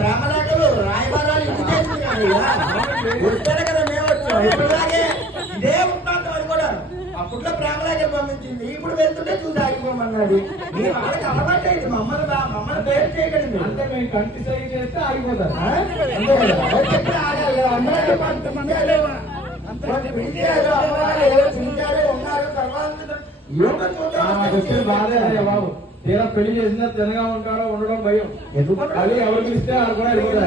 బ్రహ్మలాటలు రాయబారాలు ఇది చేస్తున్నారు కదా మేము వచ్చాం. ఇప్పుడులాగే ఇదే కూడా. అప్పట్లో ప్రేమలాగే పంపించింది. ఇప్పుడు వెళ్తుంటే చూసి ఆగిపోమన్నది మీరు వాళ్ళకి అలవాటైంది మమ్మల్ని మమ్మల్ని పేరు చేయకండి. అంటే మేము కంటి సై చేస్తే ఆగిపోతారు. ఉన్నారు. తర్వాత బాధ బాబు. తీరా పెళ్ళి చేసినా తినగా ఉంటాడో ఉండడం భయం. అది ఎవరికి ఇస్తే వాళ్ళు కూడా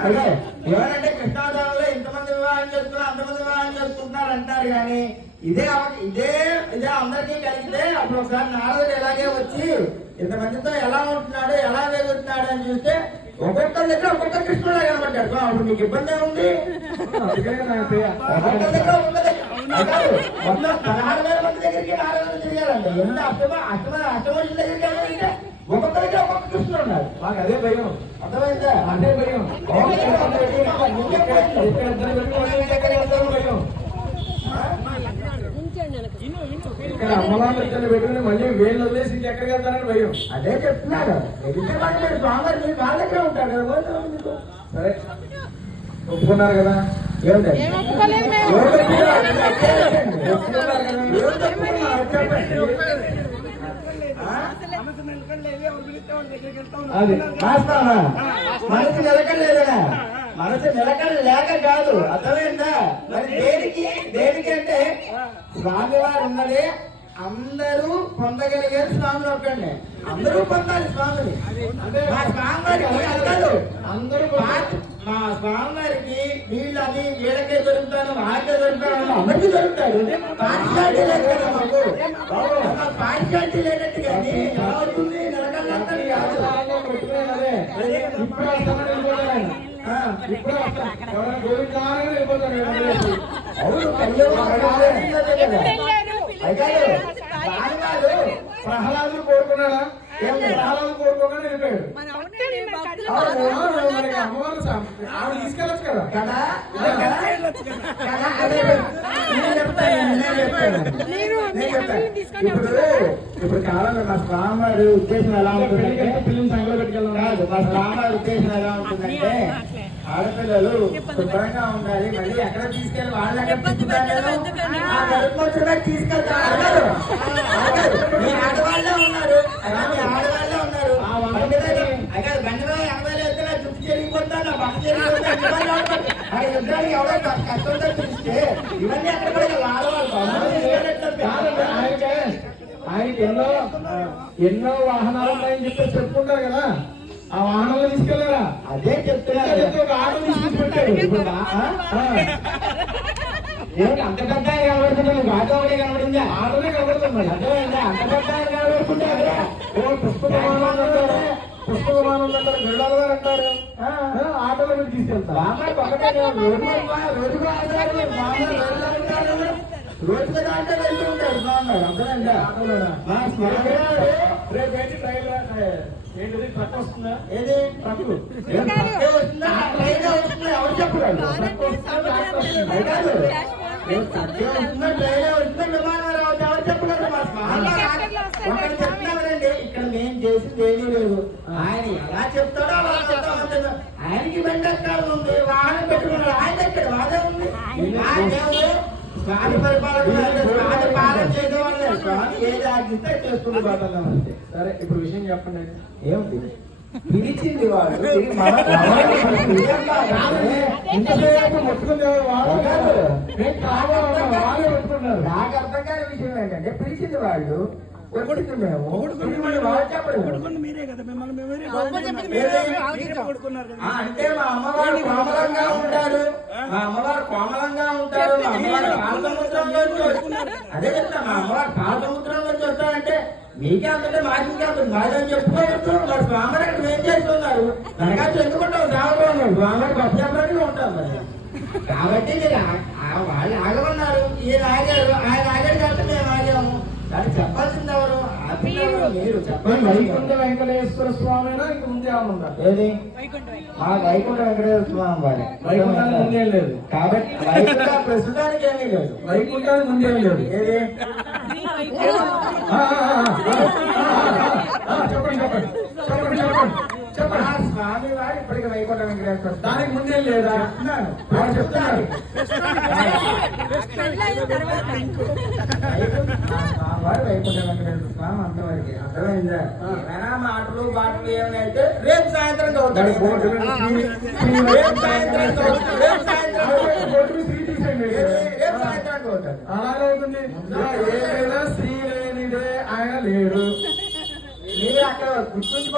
అదే. ఎవరంటే కృష్ణావతారంలో ఇంతమంది వివాహం చేస్తున్నారు అంతమంది వివాహం చేసుకుంటున్నారు అంటారు కానీ ఇదే ఇదే ఇదే అందరికీ కలిగితే అప్పుడు ఒకసారి నారదుడు ఎలాగే వచ్చి ఇంతమందితో ఎలా ఉంటున్నాడు ఎలా వేగుతున్నాడు అని చూస్తే ఒక్కొక్కరి దగ్గర ఒక్కొక్క కృష్ణుడు కనబడ్డాడు. అప్పుడు మీకు ఇబ్బంది తెలియ- ఒక్కొక్కరి దగ్గర ఒక్కొక్క మొత్తం పదహారు వేల మంది దగ్గరికి నారదుడు తిరిగారండి ఎంత అష్టమ అష్టమ అష్టమోజుల దగ్గరికి వెళ్ళాలంటే ఒక్కొక్క కృష్ణుడు ఉన్నారు మాకు అదే భయం. అర్థమైందా అదే భయం ఇక్కడ ఇద్దరు పెట్టుకుని మళ్ళీ వేలు వదిలేసి ఇంకెక్కడికి వెళ్తారని భయం అదే చెప్తున్నాడు ఎదిగితే వాళ్ళు మీరు స్వామి మీరు వాళ్ళ ఉంటారు కదా సరే ఒప్పుకున్నారు కదా అది. చెప్పండి. మనసు నిలకడలేదా మనసు నిలకడ లేక కాదు. అర్థమైందా? మరి దేనికి? దేనికి అంటే స్వామివారు ఉన్నది అందరూ పొందగలిగేది స్వామిని ఒక్కండి అందరూ పొందాలి స్వామిని మా స్వామి అందరూ మా- మా స్వామివారికి వీళ్ళని వీళ్ళకే దొరుకుతాను వాళ్ళకే దొరుకుతాను అందరికీ దొరుకుతాడు పాఠశాలి లేదు కదా మాకు. పాఠశాలి లేనట్టు కానీ ఎలా అవుతుంది కాదు ఇప్పుడు అవును ప్రహ్లాదులు కోరుకున్నాడా? వెళ్ళిపోయాడు. ఆవిడ తీసుకెళ్ళచ్చు కదా? కదా? ఇప్పుడు ఇప్పుడు కాలంలో మా స్వామివారి ఉద్దేశం ఎలా ఉంటుందంటే పిల్లల్ని సంగలో పెట్టుకెళ్ళాం కాదు మా స్వామివారి ఉద్దేశం ఎలా ఉంటుందంటే ఆడపిల్లలు శుభ్రంగా ఉండాలి మళ్ళీ ఎక్కడ తీసుకెళ్ళి వాళ్ళ తీసుకెళ్తారు అడగరు. అడగరు. మీ ఆడవాళ్ళే ఉన్నారు అలా మీ ఆడవాళ్ళే ఉన్నారు బండి మీద అక్కడ బండి మీద ఎనభై వెళ్తే నా జుట్టు చెరిగిపోతా నా బట్ట చెరిగిపోతా ఇవన్నీ ఆడవాళ్ళు. ఆ యుద్ధానికి కష్టంతో పిలిస్తే ఇవన్నీ కూడా ఆయనకే ఆయనకి ఎన్నో ఎన్నో వాహనాలు ఉన్నాయని చెప్పి చెప్పుకుంటారు కదా ఆ వాహనాలు తీసుకెళ్ళారా అదే చెప్తున్నారు చెప్తే ఒక ఆటో ఏమిటి అంత పెద్ద ఆయన కనబడుతుంటే ఆటో ఒకటే కనబడిందా ఆటోనే కనబడుతుంది అంత పెద్ద ఆయన కనబడుతుంటే అదే ఓ పుష్పక అంటారు గరుడాల గారు ఆటోలో మీరు తీసుకెళ్తారు. వెళ్తూ ఉంటారు అర్థమైందా? రేపు ఏంటి ట్రైన్ ఏంటిది? ట్రక్ వస్తుందా? ఏది? ట్రక్కే వస్తుందా? ట్రైనే వస్తుందా? ఎవరు చెప్పలేదు వస్తుందా? ట్రైనే వస్తుందా విమానం రావచ్చు ఎవరు చెప్పలేదు మా స్వామి గారు ఒకరు చెప్తున్నారండి ఆయన ఎలా చెప్తాడో అలా చెప్తా ఆయనకి వెంటకాలం ఉంది? వాహనం పెట్టుకున్నాడు. ఆయన ఎక్కడ? వాదే ఉంది? స్వామి పరిపాలన స్వామి పాలన చేసేవాళ్ళే స్వామి ఏది చేసుకుంటూ అంతే. సరే ఇప్పుడు విషయం చెప్పండి. ఏమిటి పిలిచింది వాడు. ఇంతసేపు? వాళ్ళు కాదు. నాకు అర్థం కాని విషయం ఏంటంటే పిలిచింది వాళ్ళు చెప్పలేదు ఆ, అంటే మా అమ్మవారు కోమలంగా ఉంటారు. మా అమ్మవారు కోమలంగా ఉంటారు. మా అమ్మవారు పాలసముద్రంలో అదే చెప్తా మా అమ్మవారు పాలసముద్రంలో వస్తారంటే మీకే అంతంటే మాకు ఇంకా మాదని చెప్పుకోవచ్చు? మా స్వామి అక్కడ ఏం చేస్తున్నారు? మనకాచి ఎందుకుంటాం సాగుతున్నాం స్వామి గొప్ప చెప్పడానికి ఉంటాం మరి. కాబట్టి మీరు వాళ్ళు ఆగమన్నారు. ఈయన ఆగారు ఆయన ఆగాడు కాబట్టి మేము ఆగాము. కానీ చెప్పాల్సింది. వైకుంఠ వెంకటేశ్వర స్వామినా ఇంక ముందే ఏది మా వైకుంఠ వెంకటేశ్వర స్వామి వారి వైకుంఠానికి ముందే లేదు కాబట్టి వైకుంఠ ప్రస్తుతానికి ఏమీ లేదు వైకుంఠానికి ముందే లేదు ఏది ఆ, ఆ, ఆ, ఆ, ఆ, ఆ, చెప్పండి చెప్పండి చెప్పండి చెప్పండి స్వామి వారు ఇప్పటికి వైకుంఠ వెంకటేశ్వర స్వామి. దానికి ముందే లేదా చెప్తున్నాను. వాడు మాటలు బాటలు రేపు సాయంత్రం చదువుతాడు రేపు రేపు చదువుతాడు. ఏదైనా ఆయన లేడు మీరు అక్కడ గుర్తుంచుకో